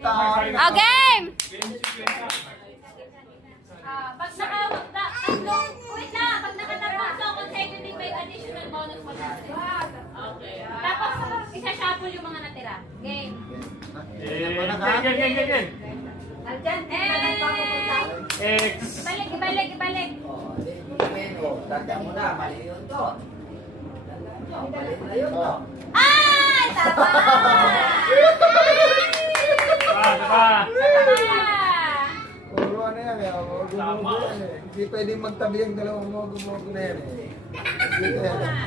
Oh, game! Pag wait na, pag nakatapos to, consecutive may additional bonus mo natin. Okay. Tapos, isa-shuffle yung mga natira. Game. Game. Andyan, X. Ibalik. tanda mo na, mali yun to. Mali na yun to. Ay! Tama! Tama. Puro ano yan eh, mogo yan eh. Hindi pwedeng magtabi ang dalawang mogo na yan eh. Dito yan eh.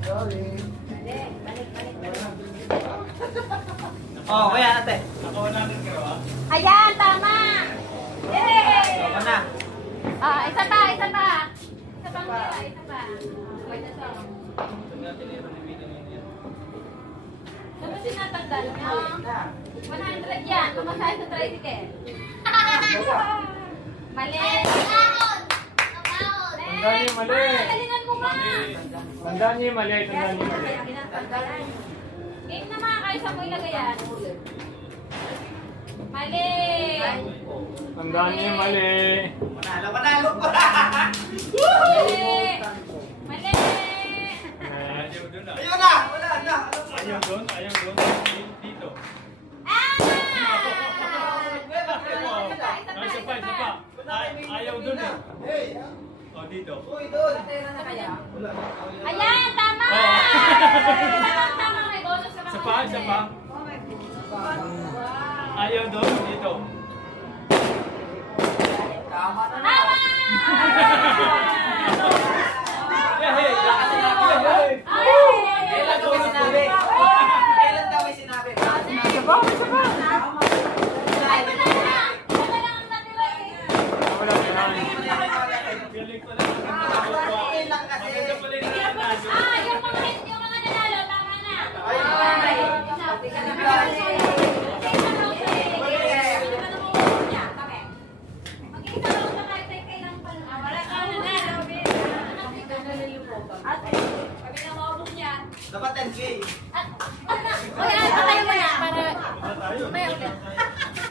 Sorry. Oh, kaya ate. Ayan, tama! Yay! Ako na. Isa pa. Isa pang tira, isa pa. Wait na song. Tapos sinatandaan niyo. 100 yan, kumasahe sa tricycle. Mali! Tandaan niyo mali. Galingan mo nga! Tandaan niyo mali. Game na mga kayo sa mo ilagay yan. Mali! Tandaan niyo mali. Manalo pa. Mali! Mali! Ayun na, wala na. Ayaw doon. Dito. Isa pa. Ayaw doon eh. O, dito. Uy, doon. Ayan, tama! Tama, may bonus ka Isa pa. Ayaw doon. Dito. Tama na. Tama! Yay! Kailan daw may sinabi? Kailan daw may sinabi? Ay, wala na! Wala lang ang natira eh. Wala na. Galing ko lang. Kailan kasi? Yung mga nanalo, tama na. Dapat 10K. Kaya tayo mo na para Tayo. may ulit.